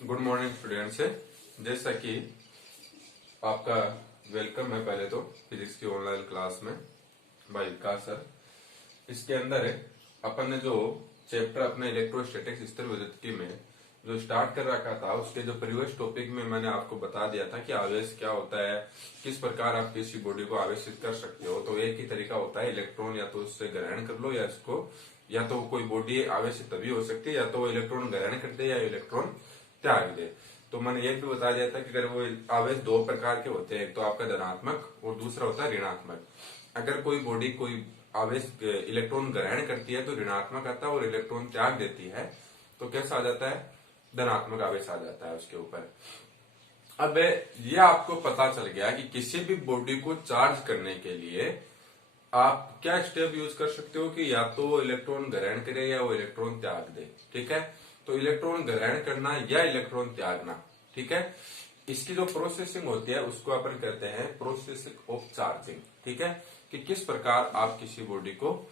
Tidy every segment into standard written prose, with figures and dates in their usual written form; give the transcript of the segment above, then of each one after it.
Good morning students. जैसा कि आपका वेलकम है पहले तो फिजिक्स की ऑनलाइन क्लास में बाय विकास सर। इसके अंदर अपन ने जो चैप्टर अपने इलेक्ट्रोस्टैटिक्स स्थिर विद्युतिकी में जो स्टार्ट कर रखा था, उसके जो प्रीवियस टॉपिक में मैंने आपको बता दिया था कि आवेश क्या होता है, किस प्रकार आप किसी बॉडी को आवेशित कर सकते हो। तो एक ही तरीका होता है, इलेक्ट्रॉन या तो उससे ग्रहण कर लो या तो कोई बॉडी आवेशित तभी हो सकती है या तो वो इलेक्ट्रॉन ग्रहण कर दे या इलेक्ट्रॉन त्याग दे। तो मैंने ये भी बता दिया था कि अगर वो आवेश दो प्रकार के होते हैं, एक तो आपका धनात्मक और दूसरा होता है ऋणात्मक। अगर कोई बॉडी कोई आवेश इलेक्ट्रॉन ग्रहण करती है तो ऋणात्मक आता है, और इलेक्ट्रॉन त्याग देती है तो कैसा आ जाता है, धनात्मक आवेश आ जाता है उसके ऊपर। अब ये आपको पता चल गया कि किसी भी बॉडी को चार्ज करने के लिए आप क्या स्टेप यूज कर सकते हो कि या तो वो इलेक्ट्रॉन ग्रहण करे या वो इलेक्ट्रॉन त्याग दे। ठीक है, तो इलेक्ट्रॉन ग्रहण करना या इलेक्ट्रॉन त्यागना, ठीक है, इसकी जो प्रोसेसिंग होती है उसको अपन कहते हैं प्रोसेसिंग ऑफ चार्जिंग। ठीक है, कि किस प्रकार आप किसी बॉडी को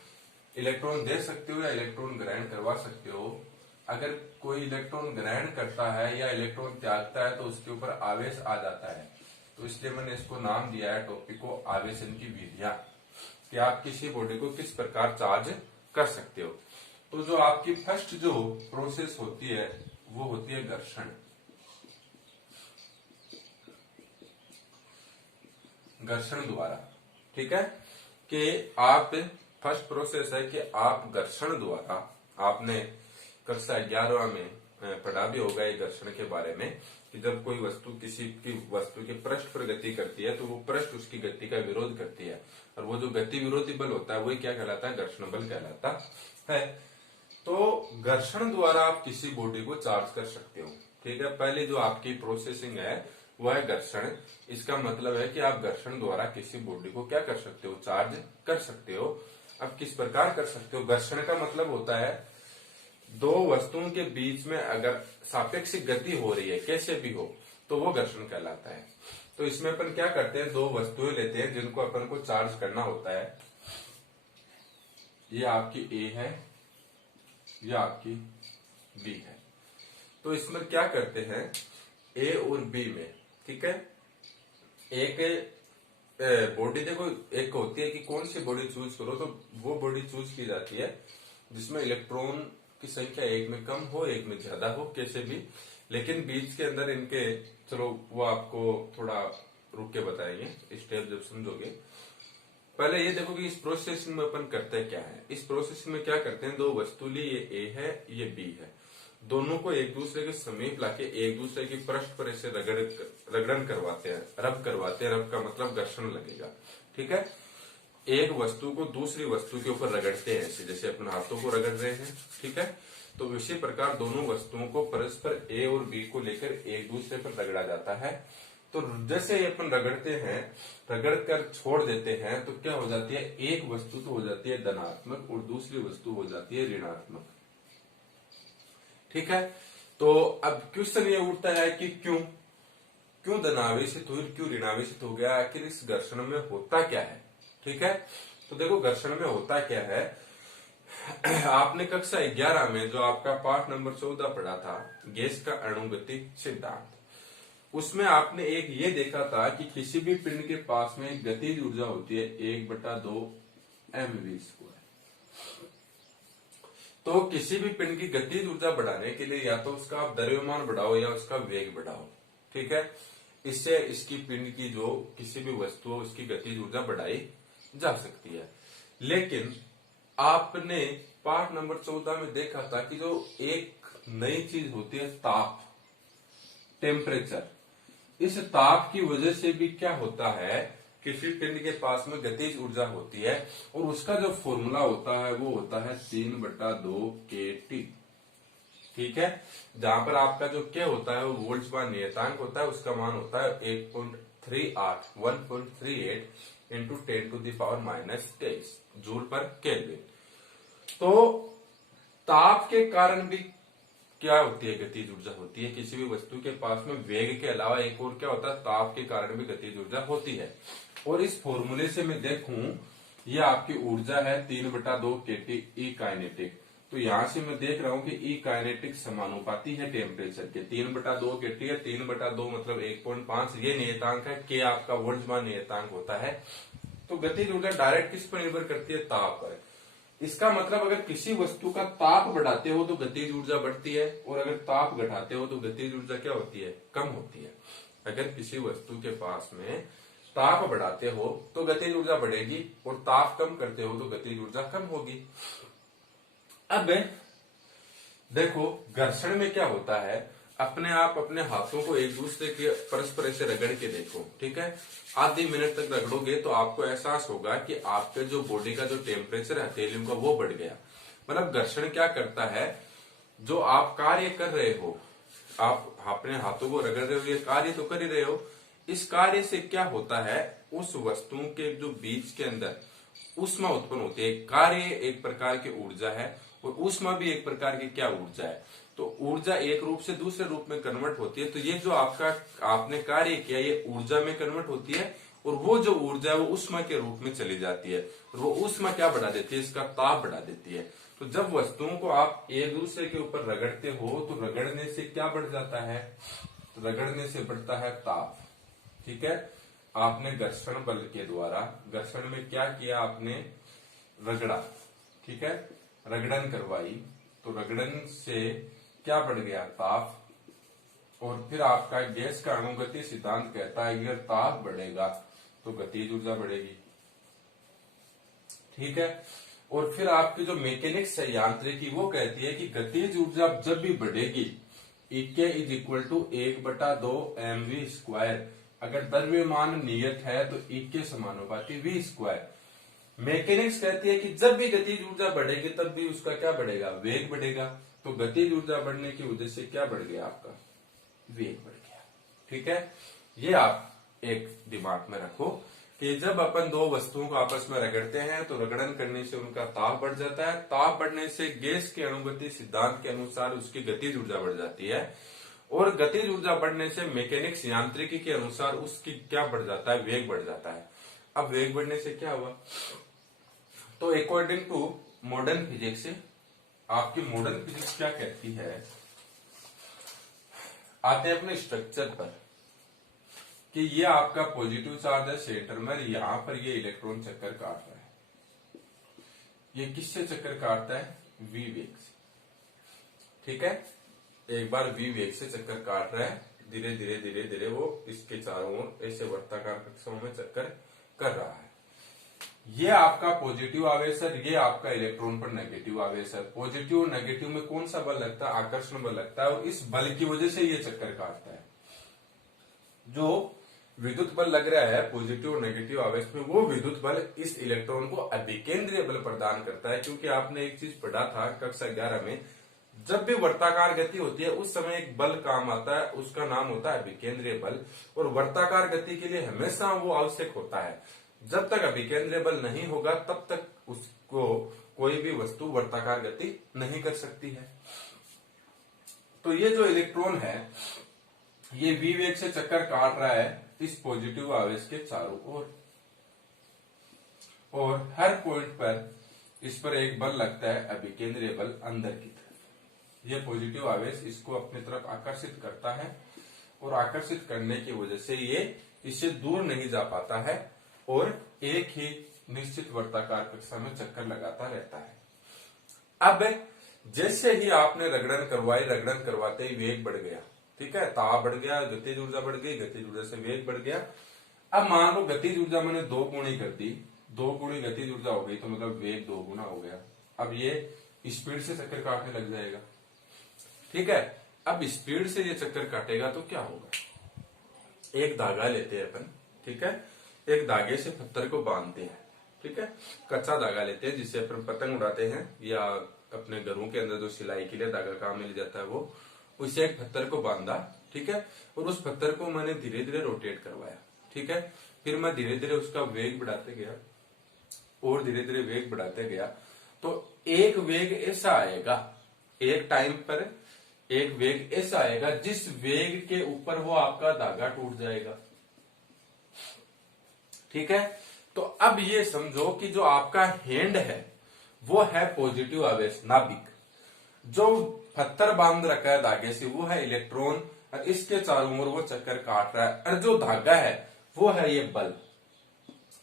इलेक्ट्रॉन दे सकते हो या इलेक्ट्रॉन ग्रहण करवा सकते हो। अगर कोई इलेक्ट्रॉन ग्रहण करता है या इलेक्ट्रॉन त्यागता है तो उसके ऊपर आवेश आ जाता है। तो इसलिए मैंने इसको नाम दिया है टॉपिक को आवेशन की विधियां, कि आप किसी बॉडी को किस प्रकार चार्ज कर सकते हो। तो जो आपकी फर्स्ट जो प्रोसेस होती है वो होती है घर्षण। घर्षण द्वारा, ठीक है, कि आप फर्स्ट प्रोसेस है कि आप घर्षण द्वारा, आपने कक्षा 11 में पढ़ा भी होगा ये घर्षण के बारे में, कि जब कोई वस्तु किसी की वस्तु के पृष्ठ पर गति करती है तो वो पृष्ठ उसकी गति का विरोध करती है, और वो जो गति विरोधी बल होता है वही क्या कहलाता है, घर्षण बल कहलाता है। तो घर्षण द्वारा आप किसी बॉडी को चार्ज कर सकते हो। ठीक है, पहले जो आपकी प्रोसेसिंग है वो है घर्षण। इसका मतलब है कि आप घर्षण द्वारा किसी बॉडी को क्या कर सकते हो, चार्ज कर सकते हो। अब किस प्रकार कर सकते हो, घर्षण का मतलब होता है दो वस्तुओं के बीच में अगर सापेक्षिक गति हो रही है, कैसे भी हो, तो वो घर्षण कहलाता है। तो इसमें अपन क्या करते हैं, दो वस्तुएं लेते हैं जिनको अपन को चार्ज करना होता है। ये आपकी ए है, ये आपकी बी है। तो इसमें क्या करते हैं, ए और बी में, ठीक है, एक बॉडी, देखो एक होती है कि कौन सी बॉडी चूज करो, तो वो बॉडी चूज की जाती है जिसमें इलेक्ट्रॉन की संख्या एक में कम हो एक में ज्यादा हो, कैसे भी, लेकिन बीच के अंदर इनके, चलो वो आपको थोड़ा रुक के बताएंगे स्टेप जब समझोगे। पहले ये देखो कि इस प्रोसेसिंग में अपन करते क्या है। इस प्रोसेसिंग में क्या करते हैं, दो वस्तु ली, ये ए है ये बी है, दोनों को एक दूसरे के समीप लाके एक दूसरे की पृष्ठ पर ऐसे रगड़न करवाते हैं, रब करवाते हैं। रब का मतलब घर्षण लगेगा। ठीक है, एक वस्तु को दूसरी वस्तु के ऊपर रगड़ते हैं ऐसे, जैसे अपने हाथों को रगड़ रहे हैं। ठीक है, तो इसी प्रकार दोनों वस्तुओं को परस्पर ए और बी को लेकर एक दूसरे पर रगड़ा जाता है। तो जैसे अपन रगड़ते हैं, रगड़ कर छोड़ देते हैं, तो क्या हो जाती है, एक वस्तु तो हो जाती है धनात्मक और दूसरी वस्तु हो जाती है ऋणात्मक। ठीक है, तो अब क्वेश्चन ये उठता है कि क्यों धनावेशित हुई, क्यों ऋणावेशित हो गया, आखिर इस घर्षण में होता क्या है। ठीक है, तो देखो घर्षण में होता क्या है। आपने कक्षा 11 में जो आपका पाठ नंबर 14 पढ़ा था, गैस का अणुगति सिद्धांत, उसमें आपने एक ये देखा था कि किसी भी पिंड के पास में गतिज ऊर्जा होती है 1/2 mv²। तो किसी भी पिंड की गतिज ऊर्जा बढ़ाने के लिए या तो उसका आप द्रव्यमान बढ़ाओ या उसका वेग बढ़ाओ। ठीक है, इससे इसकी पिंड की जो किसी भी वस्तु हो उसकी गतिज ऊर्जा बढ़ाई जा सकती है। लेकिन आपने पाठ नंबर 14 में देखा था कि जो एक नई चीज होती है ताप, टेम्परेचर, इस ताप की वजह से भी क्या होता है, किसी पिंड के पास में गतिज ऊर्जा होती है और उसका जो फॉर्मूला होता है वो होता है 3/2 kT। ठीक है, जहां पर आपका जो K होता है वो वोल्ट्स नियतांक होता है, उसका मान होता है 1.38 इंटू 10⁻⁻23 जूल पर केल्विन। तो ताप के कारण भी क्या होती है, गतिज ऊर्जा होती है। किसी भी वस्तु के पास में वेग के अलावा एक और क्या होता है, ताप के कारण भी गतिज ऊर्जा होती है। और इस फॉर्मूले से मैं देखूं, ये आपकी ऊर्जा है 3/2 kT ई काइनेटिक, तो यहां से मैं देख रहा हूं कि ई काइनेटिक समानुपाती है टेम्परेचर के, 3/2 केटी है, 3/2 मतलब 1.5 ये नियतांक है, के आपका बोल्ट्जमान नियतांक होता है। तो गतिज ऊर्जा डायरेक्ट किस पर निर्भर करती है? ताप पर। इसका मतलब अगर किसी वस्तु का ताप बढ़ाते हो तो गतिज ऊर्जा बढ़ती है, और अगर ताप घटाते हो तो गतिज ऊर्जा क्या होती है? कम होती है। अगर किसी वस्तु के पास में ताप बढ़ाते हो तो गतिज ऊर्जा बढ़ेगी, और ताप कम करते हो तो गतिज ऊर्जा कम होगी। अब देखो घर्षण में क्या होता है, अपने आप अपने हाथों को एक दूसरे के परस्पर ऐसे रगड़ के देखो, ठीक है। आधे मिनट तक रगड़ोगे तो आपको एहसास होगा कि आपके जो बॉडी का जो टेम्परेचर है हथेलियों का वो बढ़ गया। मतलब घर्षण क्या करता है, जो आप कार्य कर रहे हो, आप अपने हाथों को रगड़ रहे हो, ये कार्य तो कर ही रहे हो। इस कार्य से क्या होता है, उस वस्तुओं के जो बीच के अंदर ऊष्मा उत्पन्न होती है। कार्य एक प्रकार की ऊर्जा है और ऊष्मा भी एक प्रकार की क्या ऊर्जा है। तो ऊर्जा एक रूप से दूसरे रूप में कन्वर्ट होती है। तो ये जो आपने कार्य किया ये ऊर्जा में कन्वर्ट होती है, और वो जो ऊर्जा है वो ऊष्मा के रूप में चली जाती है, और वो ऊष्मा क्या बढ़ा देती है? इसका ताप बढ़ा देती है। तो जब वस्तुओं को आप एक दूसरे के ऊपर रगड़ते हो तो रगड़ने से क्या बढ़ जाता है? तो रगड़ने से बढ़ता है ताप, ठीक है। आपने घर्षण बल के द्वारा, घर्षण में क्या किया आपने? रगड़ा, ठीक है, रगड़न करवाई, तो रगड़न से क्या बढ़ गया? ताप। और फिर आपका गैस का अणुगति सिद्धांत कहता है अगर ताप बढ़ेगा तो गतिज ऊर्जा बढ़ेगी, ठीक है। और फिर आपकी जो मैकेनिक्स है यांत्रिकी वो कहती है कि गतिज ऊर्जा जब भी बढ़ेगी Ek is equal to 1/2 mv²। अगर द्रव्यमान नियत है तो Ek समानुपाती v²। मैकेनिक्स कहती है कि जब भी गतिज ऊर्जा बढ़ेगी तब भी उसका क्या बढ़ेगा? वेग बढ़ेगा। तो गतिज ऊर्जा बढ़ने की वजह से क्या बढ़ गया? आपका वेग बढ़ गया, ठीक है। ये आप एक दिमाग में रखो कि जब अपन दो वस्तुओं को आपस में रगड़ते हैं तो रगड़न करने से उनका ताप बढ़ जाता है। ताप बढ़ने से गैस के अणुगति सिद्धांत के अनुसार उसकी गतिज ऊर्जा बढ़ जाती है, और गतिज ऊर्जा बढ़ने से मैकेनिक्स यांत्रिकी के अनुसार उसकी क्या बढ़ जाता है? वेग बढ़ जाता है। अब वेग बढ़ने से क्या हुआ? तो अकॉर्डिंग टू मॉडर्न फिजिक्स, आपकी मॉडर्न फिजिक्स क्या कहती है, आते हैं अपने स्ट्रक्चर पर, कि ये आपका पॉजिटिव चार्ज है सेंटर में, यहां पर ये इलेक्ट्रॉन चक्कर काट रहा है। ये किससे चक्कर काटता है? वी वेग से, ठीक है। एक बार वी वेग से चक्कर काट रहा है, धीरे धीरे धीरे धीरे वो इसके चारों ओर ऐसे वर्ताकार कक्षाओं में चक्कर कर रहा है। ये आपका पॉजिटिव आवेश है, ये आपका इलेक्ट्रॉन पर नेगेटिव आवेश है। पॉजिटिव और नेगेटिव में कौन सा बल लगता है? आकर्षण बल लगता है, और इस बल की वजह से ये चक्कर काटता है। जो विद्युत बल लग रहा है पॉजिटिव और नेगेटिव आवेश में, वो विद्युत बल इस इलेक्ट्रॉन को अभिकेंद्रीय बल प्रदान करता है। क्योंकि आपने एक चीज पढ़ा था कक्षा 11 में, जब भी वर्ताकार गति होती है उस समय एक बल काम आता है, उसका नाम होता है अभिकेंद्रीय बल। और वर्ताकार गति के लिए हमेशा वो आवश्यक होता है। जब तक अभिकेंद्रीय बल नहीं होगा तब तक उसको कोई भी वस्तु वर्ताकार गति नहीं कर सकती है। तो ये जो इलेक्ट्रॉन है ये वी वेग से चक्कर काट रहा है इस पॉजिटिव आवेश के चारों ओर, और हर पॉइंट पर इस पर एक बल लगता है अभिकेंद्रीय बल अंदर की तरफ। ये पॉजिटिव आवेश इसको अपनी तरफ आकर्षित करता है, और आकर्षित करने की वजह से ये इससे दूर नहीं जा पाता है, और एक ही निश्चित वर्ताकार कक्षा में चक्कर लगाता रहता है। अब जैसे ही आपने रगड़न करवाई, रगड़न करवाते ही वेग बढ़ गया, ठीक है, ताप बढ़ गया, गतिज ऊर्जा बढ़ गई, गतिज ऊर्जा से वेग बढ़ गया। अब मान लो गतिज ऊर्जा मैंने 2 गुणी कर दी, 2 गुणी गतिज ऊर्जा हो गई, तो मतलब वेग 2 गुना हो गया। अब ये स्पीड से चक्कर काटने लग जाएगा, ठीक है। अब स्पीड से ये चक्कर काटेगा तो क्या होगा? एक धागा लेते हैं अपन, ठीक है, एक धागे से पत्थर को बांधते हैं, ठीक है, कच्चा धागा लेते हैं जिससे अपन पतंग उड़ाते हैं, या अपने घरों के अंदर जो सिलाई के लिए धागा काम मिल जाता है वो, उसे एक पत्थर को बांधा, ठीक है, और उस पत्थर को मैंने धीरे धीरे रोटेट करवाया, ठीक है। फिर मैं धीरे धीरे उसका वेग बढ़ाते गया, और धीरे धीरे वेग बढ़ाते गया, तो एक वेग ऐसा आएगा, एक टाइम पर एक वेग ऐसा आएगा जिस वेग के ऊपर वो आपका धागा टूट जाएगा, ठीक है। तो अब ये समझो कि जो आपका हैंड है वो है पॉजिटिव आवेश नाभिक, जो पत्थर बांध रखा है धागे से वो है इलेक्ट्रॉन, और इसके चारों ओर वो चक्कर काट रहा है, और जो धागा है वो है ये बल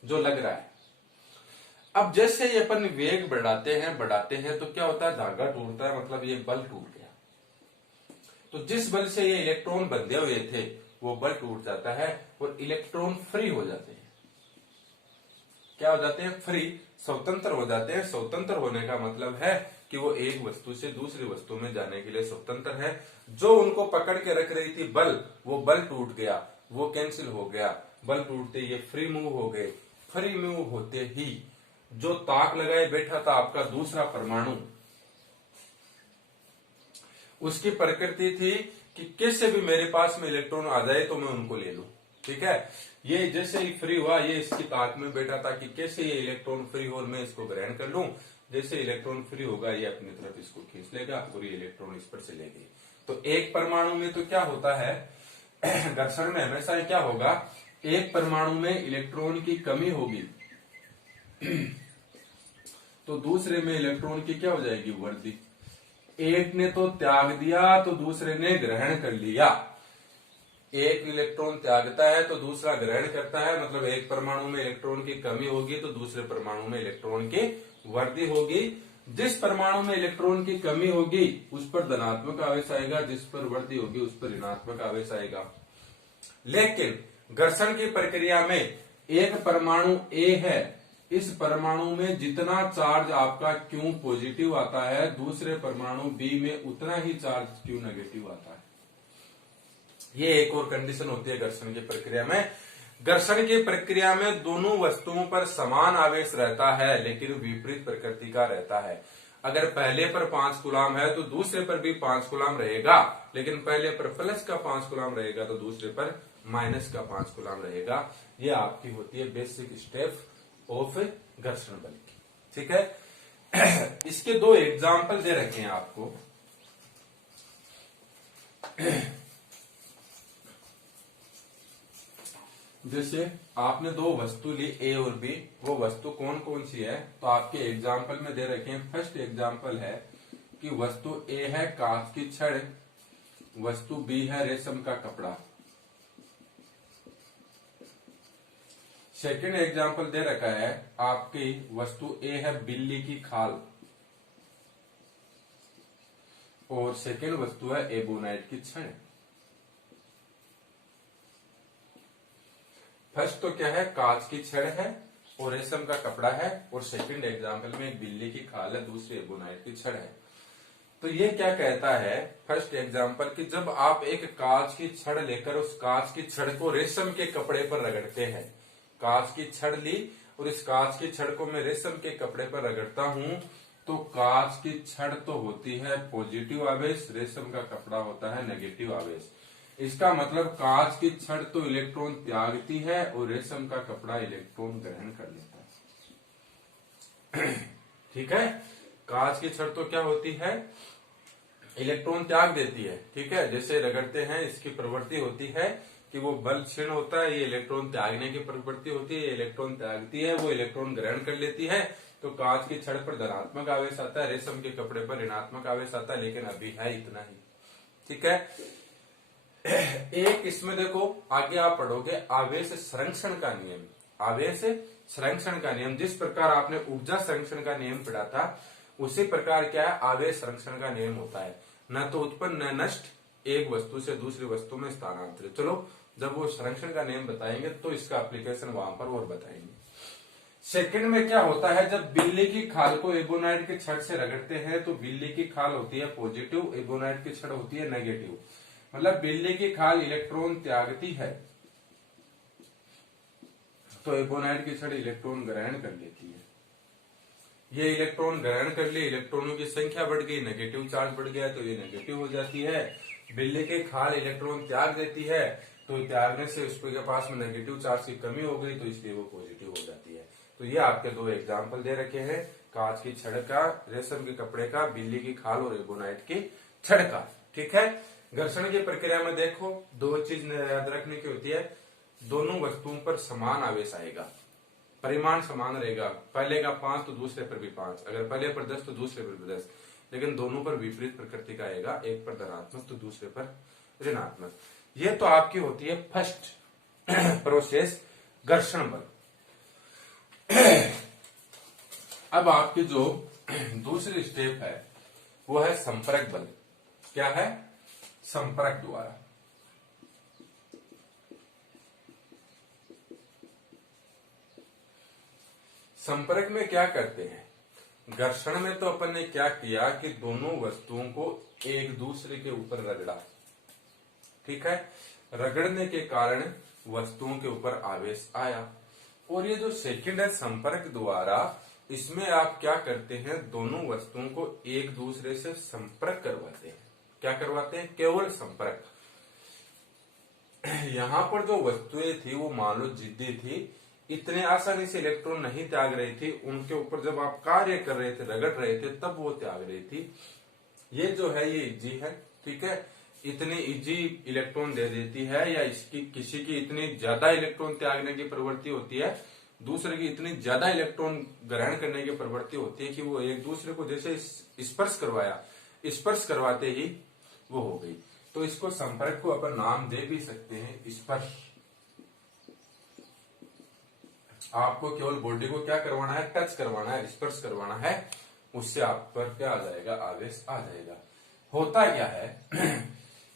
जो लग रहा है। अब जैसे ये अपन वेग बढ़ाते हैं तो क्या होता है, धागा टूटता है, मतलब ये बल टूट गया। तो जिस बल से ये इलेक्ट्रॉन बंधे हुए थे वो बल टूट जाता है और इलेक्ट्रॉन फ्री हो जाते हैं। क्या हो जाते हैं, फ्री, स्वतंत्र हो जाते हैं। स्वतंत्र होने का मतलब है कि वो एक वस्तु से दूसरी वस्तु में जाने के लिए स्वतंत्र है। जो उनको पकड़ के रख रही थी बल, वो बल टूट गया, वो कैंसिल हो गया, बल टूटते ये फ्री मूव हो गए। फ्री मूव होते ही जो ताक लगाए बैठा था आपका दूसरा परमाणु, उसकी प्रकृति थी कि कैसे भी मेरे पास में इलेक्ट्रॉन आ जाए तो मैं उनको ले लूं। ठीक है, ये जैसे ही फ्री हुआ, ये इसकी ताक में बैठा था कि कैसे ये इलेक्ट्रॉन फ्री हो और मैं इसको ग्रहण कर लूं। जैसे इलेक्ट्रॉन फ्री होगा ये अपनी तरफ इसको खींच लेगा और ये इलेक्ट्रॉन इस पर चलेगी। तो एक परमाणु में तो क्या होता है, घर्षण में हमेशा क्या होगा, एक परमाणु में इलेक्ट्रॉन की कमी होगी तो दूसरे में इलेक्ट्रॉन की क्या हो जाएगी, वृद्धि। एक ने तो त्याग दिया तो दूसरे ने ग्रहण कर लिया। एक इलेक्ट्रॉन त्यागता है तो दूसरा ग्रहण करता है, मतलब एक परमाणु में इलेक्ट्रॉन की कमी होगी तो दूसरे परमाणु में इलेक्ट्रॉन की वृद्धि होगी। जिस परमाणु में इलेक्ट्रॉन की कमी होगी उस पर धनात्मक आवेश आएगा, जिस पर वृद्धि होगी उस पर ऋणात्मक आवेश आएगा। लेकिन घर्षण की प्रक्रिया में एक परमाणु ए है, इस परमाणु में जितना चार्ज आपका Q पॉजिटिव आता है, दूसरे परमाणु बी में उतना ही चार्ज Q नेगेटिव आता है। ये एक और कंडीशन होती है घर्षण की प्रक्रिया में। घर्षण की प्रक्रिया में दोनों वस्तुओं पर समान आवेश रहता है लेकिन विपरीत प्रकृति का रहता है। अगर पहले पर 5 कूलाम है तो दूसरे पर भी 5 कूलाम रहेगा, लेकिन पहले पर प्लस का 5 कूलाम रहेगा तो दूसरे पर माइनस का 5 कूलाम रहेगा। ये आपकी होती है बेसिक स्टेप ऑफ घर्षण बल की। ठीक है, इसके 2 एग्जाम्पल दे रखे हैं आपको। जैसे आपने 2 वस्तु ली ए और बी, वो वस्तु कौन कौन सी है तो आपके एग्जाम्पल में दे रखे हैं। फर्स्ट एग्जाम्पल है कि वस्तु ए है कांच की छड़, वस्तु बी है रेशम का कपड़ा। सेकंड एग्जाम्पल दे रखा है आपकी वस्तु ए है बिल्ली की खाल और सेकंड वस्तु है एबोनाइट की छड़। फर्स्ट तो क्या है, कांच की छड़ है और रेशम का कपड़ा है, और सेकंड एग्जाम्पल में एक बिल्ली की खाल है, दूसरी एबोनाइट की छड़ है। तो ये क्या कहता है फर्स्ट एग्जाम्पल कि जब आप एक कांच की छड़ लेकर उस कांच की छड़ को रेशम के कपड़े पर रगड़ते हैं, कांच की छड़ ली और इस कांच की छड़ को मैं रेशम के कपड़े पर रगड़ता हूं, तो कांच की छड़ तो होती है पॉजिटिव आवेश, रेशम का कपड़ा होता है नेगेटिव आवेश। इसका मतलब कांच की छड़ तो इलेक्ट्रॉन त्यागती है और रेशम का कपड़ा इलेक्ट्रॉन ग्रहण कर लेता है। ठीक है, कांच की छड़ तो क्या होती है, इलेक्ट्रॉन त्याग देती है। ठीक है, जैसे रगड़ते हैं इसकी प्रवृत्ति होती है कि वो बल क्षीण होता है, ये इलेक्ट्रॉन त्यागने की प्रवृत्ति होती है, ये इलेक्ट्रॉन त्यागती है, वो इलेक्ट्रॉन ग्रहण कर लेती है। तो कांच की छड़ पर धनात्मक आवेश आता है, रेशम के कपड़े पर ऋणात्मक आवेश आता है, लेकिन अभी है इतना ही। ठीक है, एक इसमें देखो आगे आप पढ़ोगे आवेश संरक्षण का नियम। आवेश संरक्षण का नियम, जिस प्रकार आपने ऊर्जा संरक्षण का नियम पढ़ा था उसी प्रकार क्या है आवेश संरक्षण का नियम होता है, न तो उत्पन्न न नष्ट, एक वस्तु से दूसरी वस्तु में स्थानांतरित। चलो जब वो संरक्षण का नियम बताएंगे तो इसका एप्लीकेशन वहां पर और बताएंगे। सेकंड में क्या होता है, जब बिल्ली की खाल को एबोनाइट की छड़ से रगड़ते हैं तो बिल्ली की खाल होती है पॉजिटिव, एबोनाइट की छड़ होती है नेगेटिव। मतलब बिल्ली की खाल इलेक्ट्रॉन त्यागती है तो एबोनाइट की छड़ इलेक्ट्रॉन ग्रहण कर लेती है। ये इलेक्ट्रॉन ग्रहण कर लिए, इलेक्ट्रॉनों की संख्या बढ़ गई, नेगेटिव चार्ज बढ़ गया तो ये नेगेटिव हो जाती है। बिल्ली की खाल इलेक्ट्रॉन त्याग देती है तो त्यागने से उसके पास में नेगेटिव चार्ज की कमी हो गई तो इसलिए वो पॉजिटिव हो जाती है। तो ये आपके 2 एग्जाम्पल दे रखे हैं, कांच की छड़ का, रेशम के कपड़े का, बिल्ली की खाल और एबोनाइट की छड़ का। ठीक है, घर्षण की प्रक्रिया में देखो 2 चीज याद रखने की होती है, दोनों वस्तुओं पर समान आवेश आएगा, परिमाण समान रहेगा। पहले का 5 तो दूसरे पर भी 5, अगर पहले पर 10 तो दूसरे पर भी 10। लेकिन दोनों पर विपरीत प्रकृति का आएगा, एक पर धनात्मक तो दूसरे पर ऋणात्मक। ये तो आपकी होती है फर्स्ट प्रोसेस, घर्षण बल। अब आपकी जो दूसरी स्टेप है वो है संपर्क बल। क्या है? संपर्क द्वारा। संपर्क में क्या करते हैं? घर्षण में तो अपन ने क्या किया कि दोनों वस्तुओं को एक दूसरे के ऊपर रगड़ा, ठीक है। रगड़ने के कारण वस्तुओं के ऊपर आवेश आया। और ये जो सेकंड है संपर्क द्वारा, इसमें आप क्या करते हैं? दोनों वस्तुओं को एक दूसरे से संपर्क करवाते हैं। क्या करवाते हैं? केवल संपर्क। यहां पर जो वस्तुएं थी वो मान लो जिद्दी थी, इतने आसानी से इलेक्ट्रॉन नहीं त्याग रही थी। उनके ऊपर जब आप कार्य कर रहे थे, रगड़ रहे थे, तब वो त्याग रही थी। ये जो है ये इजी है, ठीक है। इतनी इजी इलेक्ट्रॉन दे देती है, या इसकी किसी की इतनी ज्यादा इलेक्ट्रॉन त्यागने की प्रवृत्ति होती है, दूसरे की इतनी ज्यादा इलेक्ट्रॉन ग्रहण करने की प्रवृत्ति होती है कि वो एक दूसरे को जैसे स्पर्श करवाया, स्पर्श करवाते ही वो हो गई। तो इसको संपर्क को अपन नाम दे भी सकते हैं स्पर्श। आपको केवल बॉडी को क्या करवाना है? टच करवाना है, स्पर्श करवाना है, उससे आप पर क्या आ जाएगा? आवेश आ जाएगा। होता क्या है?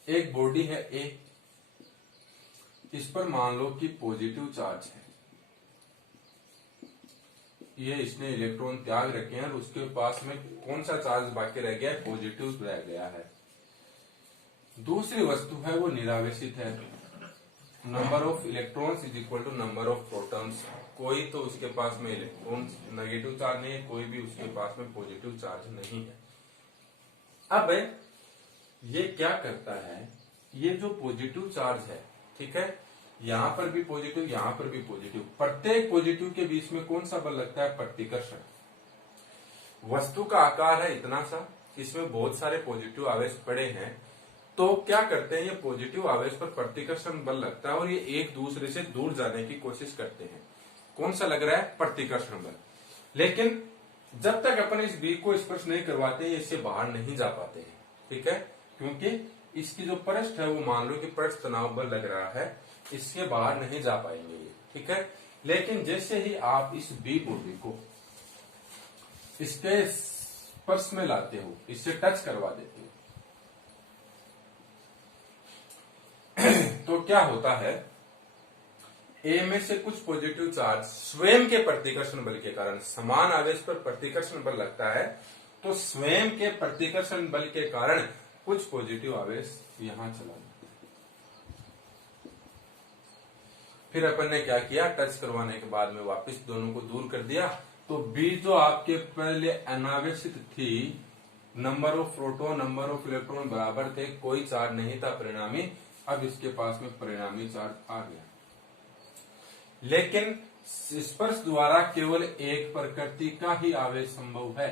एक बॉडी है ए, इस पर मान लो कि पॉजिटिव चार्ज है, ये इसने इलेक्ट्रॉन त्याग रखे हैं, और उसके पास में कौन सा चार्ज बाकी रह गया है? पॉजिटिव रह गया है। दूसरी वस्तु है वो निरावेशित है, number of electrons is equal to number of protons. कोई तो उसके पास में इलेक्ट्रॉन नेगेटिव चार्ज नहीं है, कोई भी उसके पास में पॉजिटिव चार्ज नहीं है। अब ये क्या करता है? ये जो पॉजिटिव चार्ज है, ठीक है, यहां पर भी पॉजिटिव, यहां पर भी पॉजिटिव, प्रत्येक पॉजिटिव के बीच में कौन सा बल लगता है? प्रतिकर्षण। वस्तु का आकार है इतना सा, इसमें बहुत सारे पॉजिटिव आवेश पड़े हैं, तो क्या करते हैं? ये पॉजिटिव आवेश पर प्रतिकर्षण बल लगता है और ये एक दूसरे से दूर जाने की कोशिश करते हैं। कौन सा लग रहा है? प्रतिकर्षण बल। लेकिन जब तक अपन इस बी को स्पर्श नहीं करवाते, ये इससे बाहर नहीं जा पाते हैं, ठीक है, क्योंकि इसकी जो पृष्ठ है वो मान लो कि पृष्ठ तनाव बल लग रहा है, इसके बाहर नहीं जा पाएंगे ये, ठीक है। लेकिन जैसे ही आप इस बी बॉडी को इसके स्पर्श में लाते हो, इससे टच करवा देते हो, तो क्या होता है? ए में से कुछ पॉजिटिव चार्ज स्वयं के प्रतिकर्षण बल के कारण, समान आवेश पर प्रतिकर्षण बल लगता है, तो स्वयं के प्रतिकर्षण बल के कारण कुछ पॉजिटिव आवेश यहां चला जाता है। फिर अपन ने क्या किया? टच करवाने के बाद में वापस दोनों को दूर कर दिया, तो बी जो आपके पहले अनावेशित थी, number of proton number of electron बराबर थे, कोई चार्ज नहीं था परिणामी, अब इसके पास में परिणामी चार्ज आ गया। लेकिन स्पर्श द्वारा केवल एक प्रकृति का ही आवेश संभव है,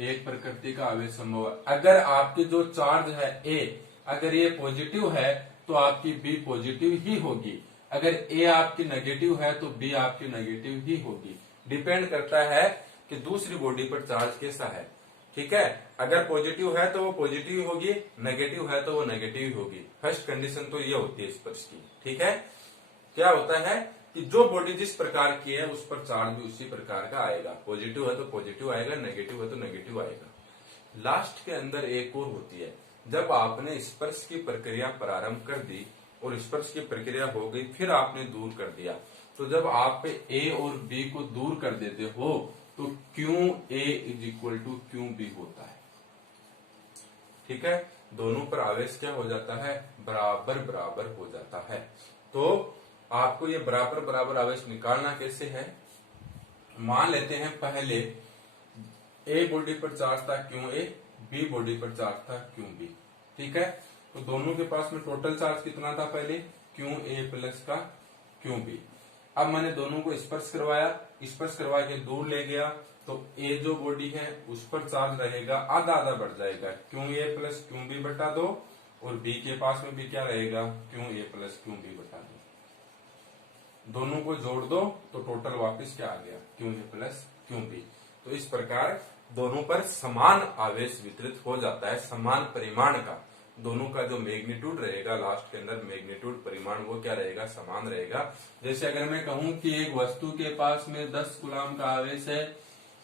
एक प्रकृति का आवेश संभव है। अगर आपकी जो चार्ज है ए, अगर ये पॉजिटिव है तो आपकी बी पॉजिटिव ही होगी, अगर ए आपकी नेगेटिव है तो बी आपकी नेगेटिव ही होगी। डिपेंड करता है कि दूसरी बॉडी पर चार्ज कैसा है, ठीक है। अगर पॉजिटिव है तो वो पॉजिटिव होगी, नेगेटिव है तो वो नेगेटिव होगी। फर्स्ट कंडीशन तो ये होती है स्पर्श की, ठीक है। क्या होता है कि जो बॉडी जिस प्रकार की है उस पर चार्ज भी उसी प्रकार का आएगा, पॉजिटिव है तो पॉजिटिव आएगा, नेगेटिव है तो नेगेटिव आएगा। लास्ट के अंदर एक और होती है, जब आपने स्पर्श की प्रक्रिया प्रारंभ कर दी और स्पर्श की प्रक्रिया हो गई, फिर आपने दूर कर दिया, तो जब आप ए और बी को दूर कर देते हो तो Q A is equal to Q B होता है, ठीक है। दोनों पर आवेश क्या हो जाता है? बराबर बराबर हो जाता है। तो आपको ये बराबर बराबर आवेश निकालना कैसे है? मान लेते हैं पहले ए बॉडी पर चार्ज था क्यू ए, बी बॉडी पर चार्ज था क्यू बी, ठीक है। तो दोनों के पास में टोटल चार्ज कितना था? पहले क्यू ए प्लस का क्यू बी। अब मैंने दोनों को स्पर्श करवाया, स्पर्श करवा के दूर ले गया, तो ए जो बॉडी है उस पर चार्ज रहेगा, आधा आधा बढ़ जाएगा, Q A plus Q B बटा 2, और बी के पास में भी क्या रहेगा? Q A plus Q B बटा 2। दोनों को जोड़ दो तो टोटल वापस क्या आ गया? Q A plus Q B. तो इस प्रकार दोनों पर समान आवेश वितरित हो जाता है, समान परिमाण का। दोनों का जो मैग्नीट्यूड रहेगा लास्ट के अंदर, मैग्नीट्यूड परिमाण वो क्या रहेगा, समान रहेगा। जैसे अगर मैं कहूं कि एक वस्तु के पास में 10 कूलाम का आवेश है,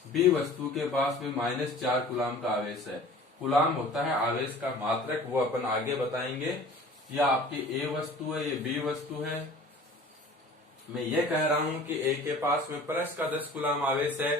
बी वस्तु के पास में -4 कूलाम का आवेश है। कूलाम होता है आवेश का मात्रक, वो अपन आगे बताएंगे। या आपकी ए वस्तु है, ये बी वस्तु है। मैं ये कह रहा हूं कि ए के पास में प्लस का 10 कूलाम आवेश है,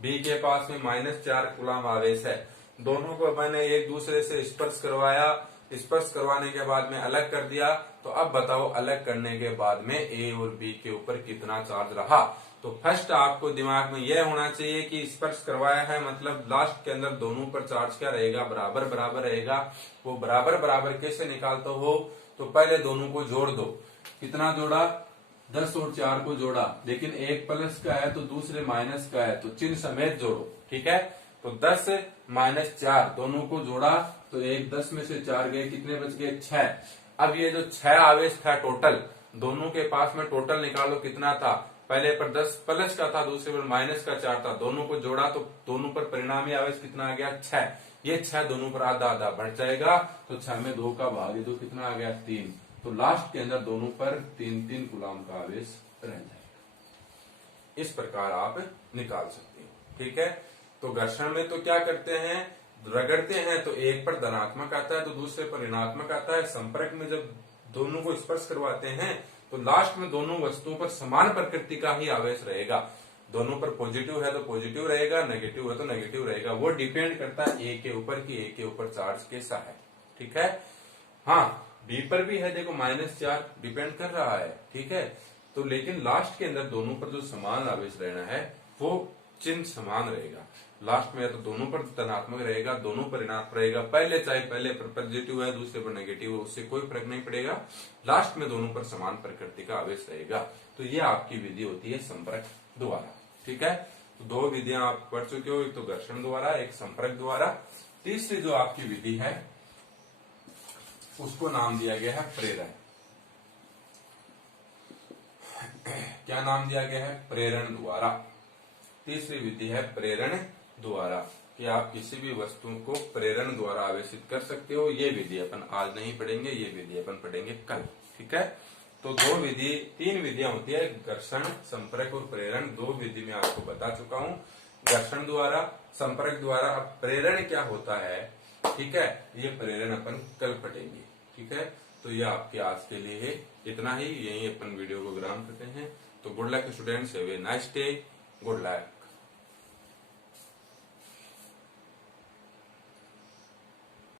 बी के पास में -4 कूलाम आवेश है। दोनों को मैंने एक दूसरे से स्पर्श करवाया, स्पर्श करवाने के बाद में अलग कर दिया। तो अब बताओ अलग करने के बाद में ए और बी के ऊपर कितना चार्ज रहा। तो फर्स्ट आपको दिमाग में यह होना चाहिए कि स्पर्श करवाया है, मतलब लास्ट के अंदर दोनों पर चार्ज क्या रहेगा, बराबर बराबर रहेगा। वो बराबर बराबर कैसे निकालते हो, तो पहले दोनों को जोड़ दो। कितना जोड़ा, 10 और 4 को जोड़ा, लेकिन एक प्लस का है तो दूसरे माइनस का है, तो चिन्ह समेत जोड़ो। ठीक है, तो 10 - 4 दोनों को जोड़ा, तो एक 10 में से 4 गए, कितने बच गए, 6। अब ये जो 6 आवेश था टोटल, दोनों के पास में टोटल निकालो कितना था। पहले पर 10 प्लस का था, दूसरे पर माइनस का 4 था, दोनों को जोड़ा तो दोनों पर परिणामी आवेश कितना आ गया, 6। ये 6 दोनों पर आधा आधा बढ़ जाएगा, तो 6 में 2 का भाग दो, कितना आ गया, 3। तो लास्ट के अंदर दोनों पर 3 कूलाम का आवेश रह जाएगा। इस प्रकार आप निकाल सकते हो। ठीक है, तो घर्षण में तो क्या करते हैं, रगड़ते हैं तो एक पर धनात्मक आता है तो दूसरे पर ऋणात्मक आता है। संपर्क में जब दोनों को स्पर्श करवाते हैं तो लास्ट में दोनों वस्तुओं पर समान प्रकृति का ही आवेश रहेगा। दोनों पर पॉजिटिव है तो पॉजिटिव रहेगा, नेगेटिव है तो नेगेटिव रहेगा। वो डिपेंड करता है ए के ऊपर कि ए के ऊपर चार्ज कैसा है। ठीक है, हाँ बी पर भी है, देखो -4 डिपेंड कर रहा है। ठीक है, तो लेकिन लास्ट के अंदर दोनों पर जो समान आवेश रहना है वो चिन्ह समान रहेगा। लास्ट में तो दोनों पर धनात्मक रहेगा, दोनों पर ऋणात्मक रहेगा। पहले चाहे पहले पर पॉजिटिव है, दूसरे पर नेगेटिव है, उससे कोई फर्क नहीं पड़ेगा। लास्ट में दोनों पर समान प्रकृति का आवेश रहेगा। तो ये आपकी विधि होती है संपर्क द्वारा। ठीक है, तो 2 विधियां आप पढ़ चुके हो, एक तो घर्षण द्वारा, एक संपर्क द्वारा। तीसरी जो आपकी विधि है उसको नाम दिया गया है प्रेरण। क्या नाम दिया गया है, प्रेरण द्वारा। तीसरी विधि है प्रेरण द्वारा, कि आप किसी भी वस्तु को प्रेरण द्वारा आवेशित कर सकते हो। ये विधि अपन आज नहीं पढ़ेंगे, ये विधि अपन पढ़ेंगे कल। ठीक है, तो 3 विधियां होती है, घर्षण, संपर्क और प्रेरण। 2 विधि में आपको बता चुका हूं, घर्षण द्वारा, संपर्क द्वारा। अब प्रेरण क्या होता है, ठीक है, ये प्रेरण अपन कल पढ़ेंगे। ठीक है, तो ये आपके आज के लिए इतना ही, यही अपन वीडियो को विराम करते हैं। तो good luck students, have a nice day, good luck.